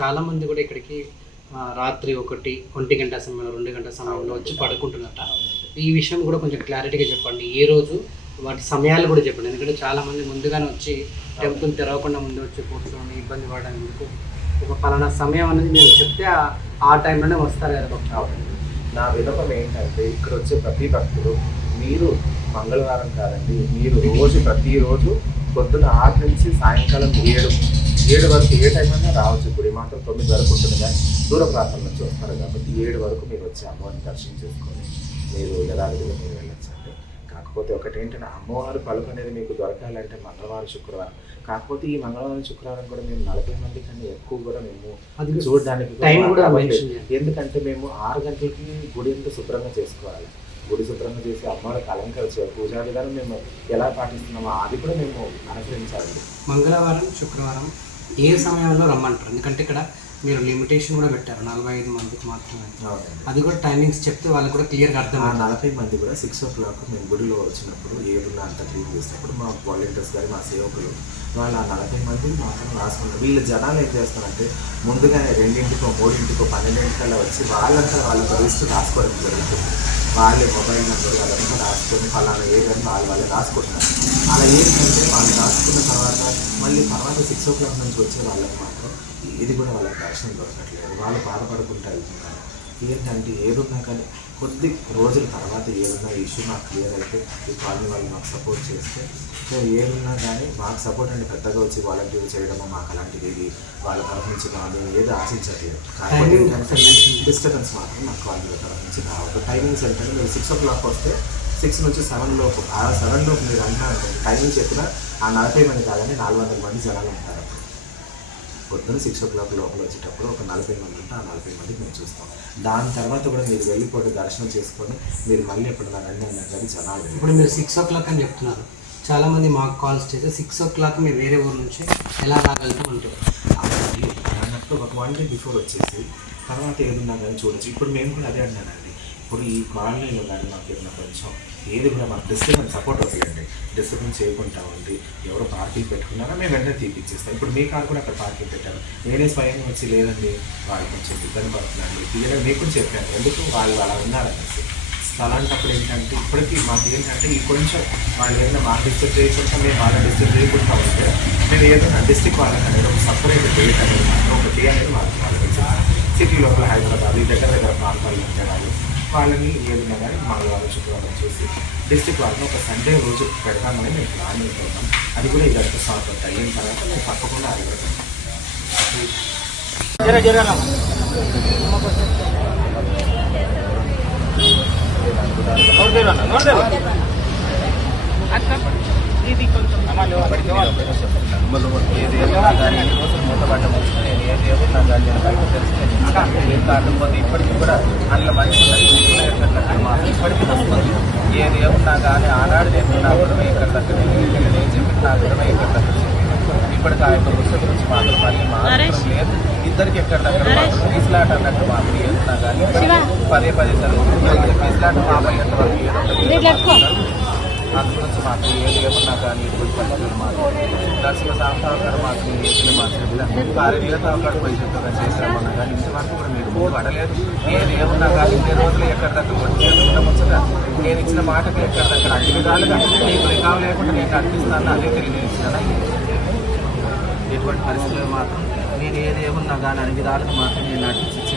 చాలా మంది కూడా ఇక్కడికి రాత్రి ఒకటి ఒంటి గంట సమయంలో రెండు గంటల సమయంలో వచ్చి పడుకుంటున్నారట ఈ విషయం కూడా కొంచెం క్లారిటీగా చెప్పండి. ఏ రోజు వాటి సమయాలు కూడా చెప్పండి. ఎందుకంటే చాలా మంది ముందుగానే వచ్చి టెంపుల్ తెరవకుండా ముందు వచ్చి కూర్చొని ఇబ్బంది పడడం ఎందుకు? ఒక పలానా సమయం అనేది మీరు చెప్తే ఆ- టైంలోనే వస్తారు కదా భక్తులు. అవునండి. నా వినపం ఏంటంటే ఇక్కడ వచ్చే ప్రతి భక్తులు మీరు మంగళవారం కాదండి మీరు రోజు ప్రతిరోజు పొద్దున్న ఆరు నుంచి సాయంకాలం ఏడు ఏడు వరకు ఏ టైం అయినా రావచ్చు. గుడి మాత్రం తొమ్మిది వరకు ఉంటుంది కానీ దూర ప్రాంతం నుంచి వస్తారు కాబట్టి ఏడు వరకు మీరు వచ్చి అమ్మవారిని దర్శనం చేసుకొని మీరు యథావిధిగా మీరు వెళ్ళొచ్చండి. కాకపోతే ఒకటి ఏంటంటే అమ్మవారి పలుకు అనేది మీకు దొరకాలంటే మంగళవారం శుక్రవారం. కాకపోతే ఈ మంగళవారం శుక్రవారం కూడా మేము నలభై మంది కన్నా ఎక్కువ కూడా మేము అది చూడడానికి. ఎందుకంటే మేము ఆరు గంటలకి గుడి అంతా శుభ్రంగా చేసుకోవాలి. గుడి శుభ్రంగా చేసి అమ్మవారికి అలంకరించాలి పూజా విధానం మేము ఎలా పాటిస్తున్నామో అది కూడా మేము అనుసరించాలి. మంగళవారం శుక్రవారం ఏ సమయంలో రమ్మంటారు? ఎందుకంటే ఇక్కడ మీరు లిమిటేషన్ కూడా పెట్టారు నలభై ఐదు మందికి మాత్రమే. అది కూడా టైమింగ్స్ చెప్తే వాళ్ళకి కూడా క్లియర్గా ఆ అర్థమవుతుంది నలభై మంది కూడా సిక్స్ ఓ క్లాక్ మేము గుడిలో వచ్చినప్పుడు ఏడున్న అంత క్లీన్ చేసినప్పుడు మా వాలంటీర్స్ గారు మా సేవకులు వాళ్ళు ఆ నలభై మంది మాత్రం రాసుకున్నారు వీళ్ళ జనాలు ఏం చేస్తారంటే ముందుగానే రెండింటికో మూడింటికో పన్నెండింటికల్లా వచ్చి వాళ్ళంతా వాళ్ళ లిస్ట్ రాసుకోవడం జరుగుతుంది. వాళ్ళే మొబైల్ నెంబర్ అదంతా రాసుకొని ఫలానా ఏదని వాళ్ళు వాళ్ళు రాసుకుంటున్నారు. అలా ఏంటంటే వాళ్ళు రాసుకున్న తర్వాత మళ్ళీ తర్వాత సిక్స్ ఓ క్లాక్ నుంచి వచ్చే వాళ్ళకి మాత్రం ఇది కూడా వాళ్ళకి దర్శనం దొరకట్లేదు. వాళ్ళు బాధపడుకుంటూ వెళ్తున్నారు. ఏంటంటే ఏదున్నా కానీ కొద్ది రోజుల తర్వాత ఏదున్నా ఇష్యూ నాకు క్లియర్ అయితే ఈ కాలనీ వాళ్ళు మాకు సపోర్ట్ చేస్తే సో ఏదున్నా కానీ మాకు సపోర్ట్ అంటే పెద్దగా వచ్చి వాలంటీర్ చేయడము మాకు అలాంటిది ఇది వాళ్ళ తరఫు నుంచి మేము ఏది ఆశించట్లేదు. ఏంటంటే mention డిస్టర్బెన్స్ మాత్రం మాకు కాలనీ తరఫు నుంచి రావద్దు టైమింగ్స్ ఏంటంటే మీరు సిక్స్ ఓ క్లాక్ వస్తే సిక్స్ నుంచి సెవెన్ లోపు ఆ సెవెన్ లోపు మీరు అంటున్నారు టైమింగ్ చెప్పినా ఆ నలభై మంది కాదండి నాలుగు వందల మంది జనాలు ఉంటారు. పొద్దున్న సిక్స్ ఓ క్లాక్ లోపల వచ్చేటప్పుడు ఒక నలభై మంది ఉంటే ఆ నలభై మందికి మేము చూస్తాం. దాని తర్వాత కూడా మీరు వెళ్ళిపోతే దర్శనం చేసుకొని మీరు మళ్ళీ ఎప్పుడన్నా రండి అన్నారు కానీ జనాలు ఇప్పుడు మీరు సిక్స్ ఓ క్లాక్ అని చెప్తున్నారు. చాలా మంది మాకు కాల్స్ చేస్తే సిక్స్ ఓ క్లాక్ మీరు వేరే ఊరు నుంచి ఎలా రాగలుగుతాం అంటారు? అవునండి అన్నట్టు ఒక వన్ డే బిఫోర్ వచ్చేసి తర్వాత ఏదున్నా కానీ చూడొచ్చు. ఇప్పుడు మేము కూడా అదే అన్నానండి ఇప్పుడు ఈ కాలనీలో కానీ మాకు ఏమైనా కొంచెం ఏది కూడా మాకు డిస్టర్బెన్స్ సపోర్ట్ అవుతుందండి డిస్టర్బెన్స్ చేయకుండా ఉంది ఎవరు పార్కింగ్ పెట్టుకున్నారో మేము వెంటనే తీపిచ్చేస్తాం. ఇప్పుడు మీ కార్ కూడా అక్కడ పార్కింగ్ పెట్టాను నేనే స్వయంగా వచ్చి లేదండి వాళ్ళు కొంచెం ఇబ్బంది పడుతున్నాను. క్లియర్గా మీకు చెప్పాను. ఎందుకు? వాళ్ళు అలా ఉన్నారనేసి. సో అలాంటప్పుడు ఏంటంటే ఇప్పటికీ మాకు ఏంటంటే ఈ కొంచెం వాళ్ళు ఏదైనా మాకు డిస్టర్బ్ చేయకుండా మేము వాళ్ళని డిస్టర్బ్ చేయకుండా ఉంటే మేము ఏదైనా డిస్టిక్ వాళ్ళకి అనేది ఒక సపరేట్ డేట్ అనేది ఒక డే అనేది మాకు వాళ్ళకి సిటీ లోపల హైదరాబాద్ ఈ దగ్గర దగ్గర ప్రాంతాల్లో ఉంటే వాళ్ళు వాళ్ళని ఏదైనా కానీ మంగళవారం శుక్రవారం చూసి డిస్ట్రిక్ట్ వాళ్ళని ఒక సండే రోజు పెడతామని మేము ప్లాన్ చేస్తున్నాం అది కూడా ఈ గడప స్టార్ట్ అయిన తర్వాత మేము తప్పకుండా అది కూడా పెడతాం. ఏది ఏమన్నా కానీ నేను ఏది బయట కాకపోతే ఇప్పటికీ కూడా అందులో మంచి ఉన్నది ఇంట్లో ఎక్కడికక్కడ మాత్రం ఇప్పటికీ వస్తుంది ఏది ఏమన్నా కానీ ఆనాడు నేను ఇక్కడ దగ్గర నేను చెప్పిన ఇక్కడ దగ్గర ఇప్పటికి ఆ యొక్క గురించి మాత్రం మళ్ళీ మాత్రం లేదు ఇద్దరికి ఎక్కడ దగ్గర మాత్రం ఫీజులాట అన్నట్టు మాత్రం ఏదన్నా కానీ పదే పదే చదువుతుంది ఫీజులాట మాపయ్యేంత వరకు ఏదో అందు గురించి ఏది ఏమన్నా కానీ ఇటువంటి మాకు దర్శన సాంస్కృతిక మాకు ఏది మా చెప్పిన కార్యక్రమం అక్కడ పోయి చెప్తారా చేశామన్నా కానీ ఇంతవరకు కూడా మీరు పడలేదు ఏది ఏమన్నా కానీ ఇన్ని రోజులు ఎక్కడ దగ్గర వచ్చేది ముచ్చట నేను ఇచ్చిన మాటకి ఎక్కడ అక్కడ అన్ని విధాలుగా నీకు రికావు లేకుండా నేను అనిపిస్తాను అదే తెలియజేస్తాను ఎటువంటి పరిస్థితుల్లో మాత్రం నేను ఏది ఏమున్నా కానీ అన్ని విధాలుగా మాత్రం నేను నటించి